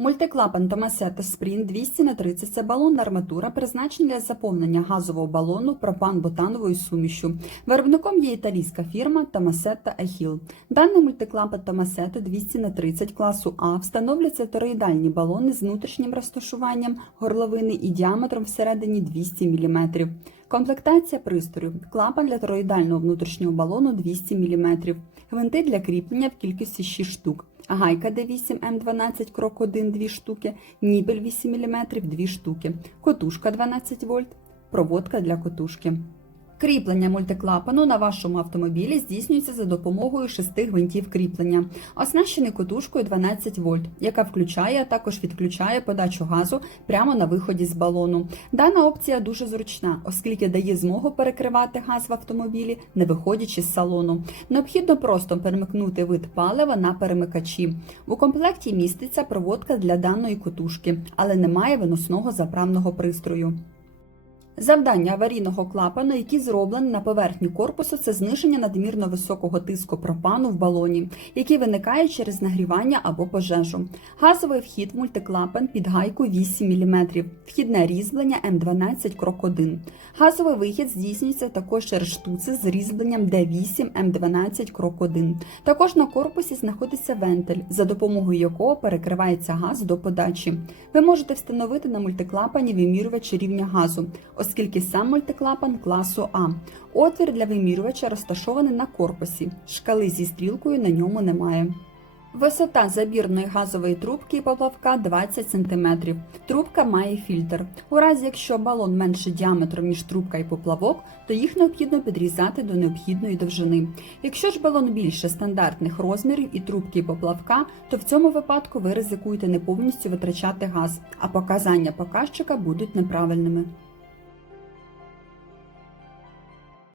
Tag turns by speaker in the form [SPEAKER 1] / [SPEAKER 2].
[SPEAKER 1] Мультиклапан Томасета Спрін 200 на 30 – це балонна арматура, призначена для заповнення газового балону пропан-бутановою сумішю. Виробником є італійська фірма Томасета Ехіл. Даний мультиклапан Томасета 200 на 30 класу А встановлюється тороїдальні балони з внутрішнім розташуванням горловини і діаметром всередині 200 мм. Комплектація пристрою. Клапан для тороїдального внутрішнього балону 200 мм. Гвинти для кріплення в кількості 6 штук. Гайка D8 М12 крок 1 2 штуки, нібель 8 мм 2 штуки, котушка 12 вольт, проводка для котушки. Кріплення мультиклапану на вашому автомобілі здійснюється за допомогою шести гвинтів кріплення, оснащений котушкою 12 вольт, яка включає, а також відключає подачу газу прямо на виході з балону. Дана опція дуже зручна, оскільки дає змогу перекривати газ в автомобілі, не виходячи з салону. Необхідно просто перемикнути вид палива на перемикачі. У комплекті міститься проводка для даної котушки, але немає виносного заправного пристрою. Завдання аварійного клапану, який зроблений на поверхні корпусу, це зниження надмірно високого тиску пропану в балоні, який виникає через нагрівання або пожежу. Газовий вхід мультиклапан під гайку 8 мм, вхідне різьблення М12 крок 1. Газовий вихід здійснюється також через штуци з різьбленням Д8 М12 крок 1. Також на корпусі знаходиться вентиль, за допомогою якого перекривається газ до подачі. Ви можете встановити на мультиклапані вимірювач рівня газу, оскільки сам мультиклапан класу А. Отвір для вимірювача розташований на корпусі. Шкали зі стрілкою на ньому немає. Висота забірної газової трубки і поплавка 20 см. Трубка має фільтр. У разі, якщо балон менше діаметром, ніж трубка і поплавок, то їх необхідно підрізати до необхідної довжини. Якщо ж балон більше стандартних розмірів і трубки і поплавка, то в цьому випадку ви ризикуєте не повністю витрачати газ, а показання показчика будуть неправильними.